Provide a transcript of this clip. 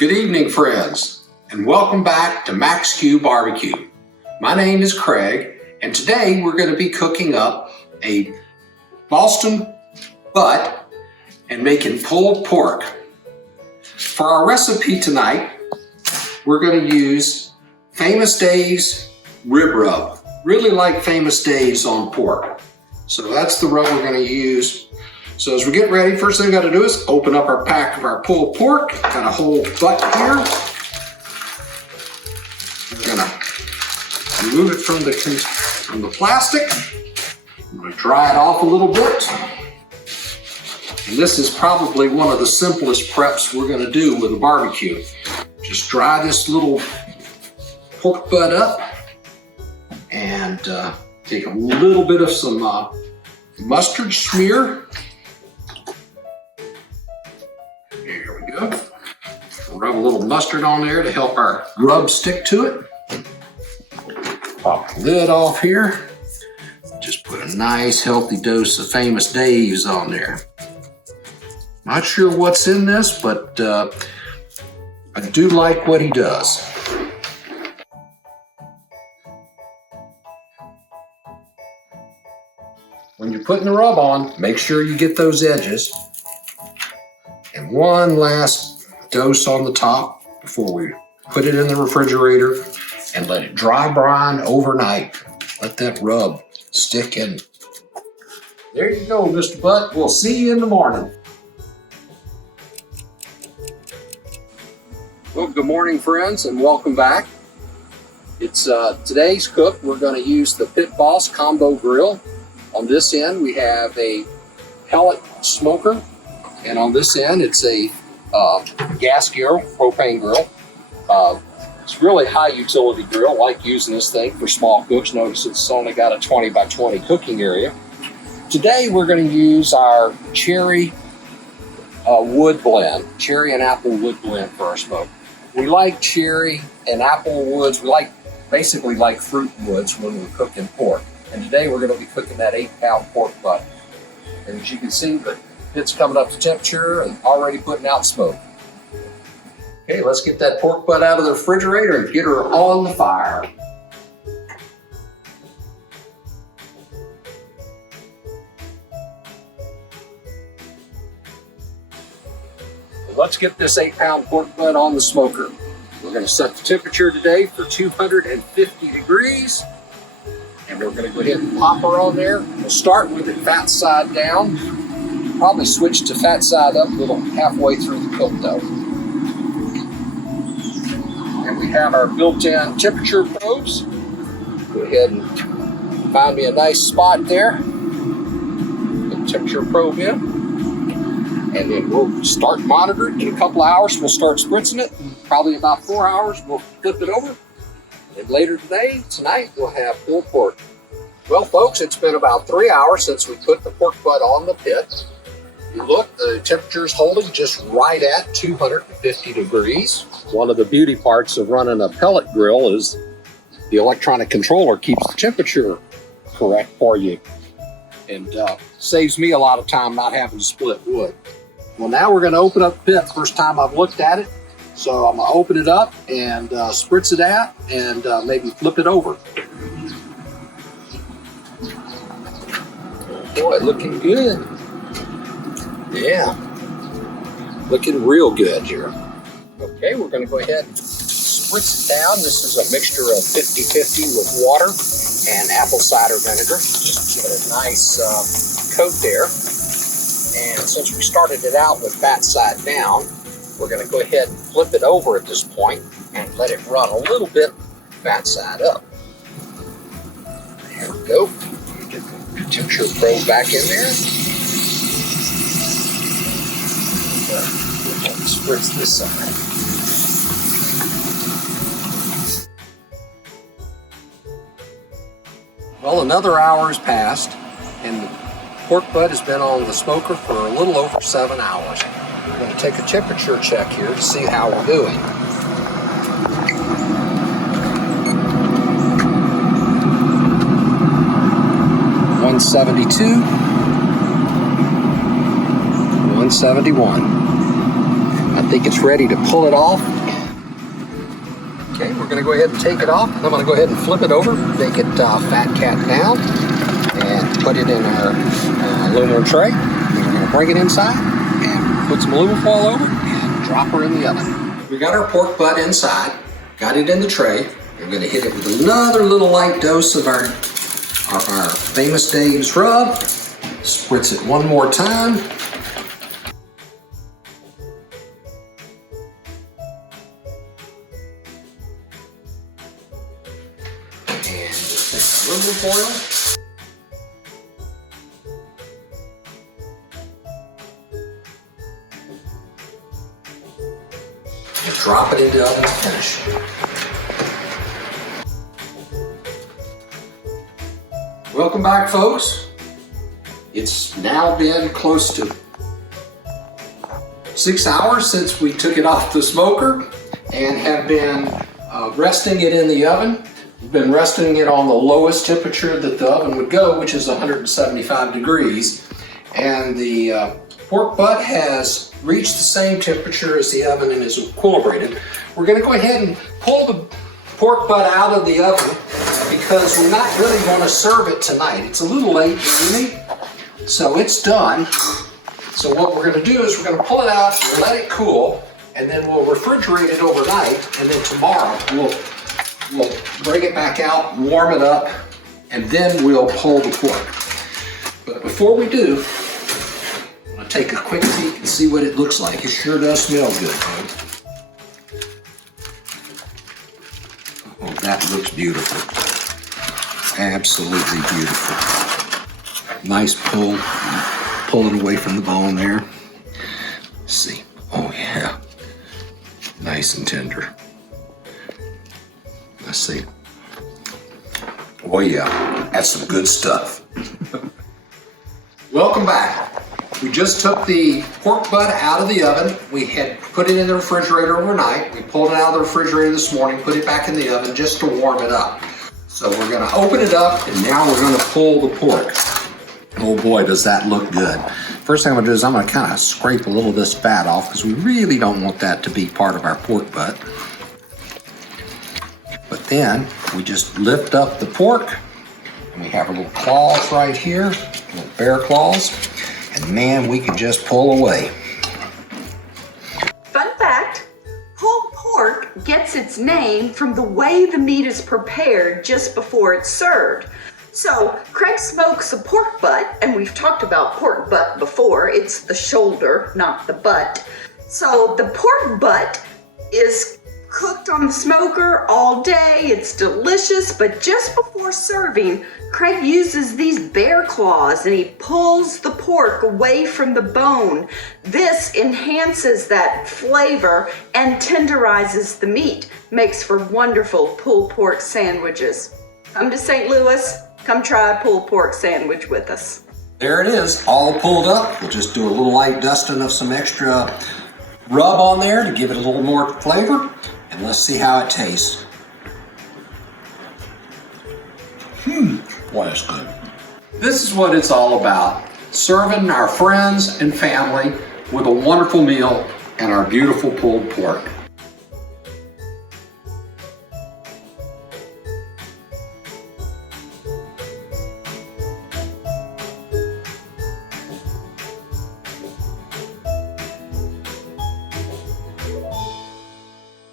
Good evening, friends, and welcome back to Max Q Barbecue. My name is Craig, and today we're going to be cooking up a Boston butt and making pulled pork. For our recipe tonight, we're going to use Famous Dave's rib rub. Really like Famous Dave's on pork. So that's the rub we're going to use. So as we get ready, first thing we got to do is open up our pack of our pulled pork. Got a whole butt here. We're going to remove it from the plastic. I'm going to dry it off a little bit. And this is probably one of the simplest preps we're going to do with a barbecue. Just dry this little pork butt up and take a little bit of some mustard smear. Here we go. Rub a little mustard on there to help our rub stick to it. Pop the lid off here. Just put a nice healthy dose of Famous Dave's on there. Not sure what's in this, but I do like what he does. When you're putting the rub on, make sure you get those edges. And one last dose on the top before we put it in the refrigerator and let it dry brine overnight. Let that rub stick in. There you go, Mr. Butt. We'll see you in the morning. Well, good morning, friends, and welcome back. It's today's cook. We're going to use the Pit Boss combo grill. On this end, we have a pellet smoker, and on this end, it's a gas grill, propane grill. It's really high utility grill. I like using this thing for small cooks. Notice it's only got a 20 by 20 cooking area. Today, we're going to use our cherry wood blend, cherry and apple wood blend for our smoke. We like cherry and apple woods. We basically like fruit woods when we're cooking pork. And today we're going to be cooking that 8-pound pork butt. And as you can see, the pit's coming up to temperature and already putting out smoke. Okay, let's get that pork butt out of the refrigerator and get her on the fire. Let's get this 8-pound pork butt on the smoker. We're going to set the temperature today for 250 degrees. And we're going to go ahead and pop her on there. We'll start with it fat side down. Probably switch to fat side up a little halfway through the cook though. And we have our built-in temperature probes. Go ahead and find me a nice spot there. Put the temperature probe in. And then we'll start monitoring. In a couple of hours, we'll start spritzing it. Probably about 4 hours, we'll flip it over. And later tonight, we'll have pulled pork. Well, folks, it's been about 3 hours since we put the pork butt on the pit. You look, the temperature's holding just right at 250 degrees. One of the beauty parts of running a pellet grill is the electronic controller keeps the temperature correct for you. And saves me a lot of time not having to split wood. Well, now we're going to open up the pit. First time I've looked at it. So I'm going to open it up and spritz it out and maybe flip it over. Boy, looking good. Yeah, looking real good here. Okay, we're going to go ahead and spritz it down. This is a mixture of 50-50 with water and apple cider vinegar. Just give it a nice coat there. And since we started it out with fat side down, we're going to go ahead and flip it over at this point and let it run a little bit fat side up. There we go. Get the temperature probe back in there. We'll spritz this side. Well, another hour has passed, and the pork butt has been on the smoker for a little over 7 hours. We're going to take a temperature check here to see how we're doing. 172, 171. I think it's ready to pull it off. Okay, we're going to go ahead and take it off. I'm going to go ahead and flip it over, make it fat cat down, and put it in our aluminum tray. Then we're going to bring it inside and put some aluminum foil over it and drop her in the oven. We got our pork butt inside, got it in the tray. We're going to hit it with another little light dose of our famous Dave's rub. Spritz it one more time. And just take aluminum foil. And drop it into the oven to finish. Welcome back, folks. It's now been close to 6 hours since we took it off the smoker and have been resting it in the oven. We've been resting it on the lowest temperature that the oven would go, which is 175 degrees. And the pork butt has reached the same temperature as the oven and is equilibrated. We're going to go ahead and pull the pork butt out of the oven because we're not really going to serve it tonight. It's a little late in the evening, so it's done. So what we're going to do is we're going to pull it out and let it cool, and then we'll refrigerate it overnight, and then tomorrow we'll bring it back out, warm it up, and then we'll pull the pork. But before we do, I'm going to take a quick peek and see what it looks like. It sure does smell good, folks. Oh, that looks beautiful. Absolutely beautiful. Nice pull. Pull it away from the bone there. Let's see. Oh yeah. Nice and tender. Let's see. Oh yeah. That's some good stuff. Welcome back. We just took the pork butt out of the oven. We had put it in the refrigerator overnight. We pulled it out of the refrigerator this morning, put it back in the oven just to warm it up. So we're going to open it up, and now we're going to pull the pork. Oh boy, does that look good. First thing I'm going to do is I'm going to kind of scrape a little of this fat off because we really don't want that to be part of our pork butt. But then we just lift up the pork, and we have our little claws right here, little bear claws, and man, we can just pull away. Fun fact, pulled pork gets its name from the way the meat is prepared just before it's served. So Craig smokes a pork butt, and we've talked about pork butt before. It's the shoulder, not the butt. So the pork butt is cooked on the smoker all day. It's delicious, but just before serving, Craig uses these bear claws and he pulls the pork away from the bone. This enhances that flavor and tenderizes the meat. Makes for wonderful pulled pork sandwiches. Come to St. Louis, come try a pulled pork sandwich with us. There it is, all pulled up. We'll just do a little light dusting of some extra rub on there to give it a little more flavor. And let's see how it tastes. Boy, that's good. This is what it's all about. Serving our friends and family with a wonderful meal and our beautiful pulled pork.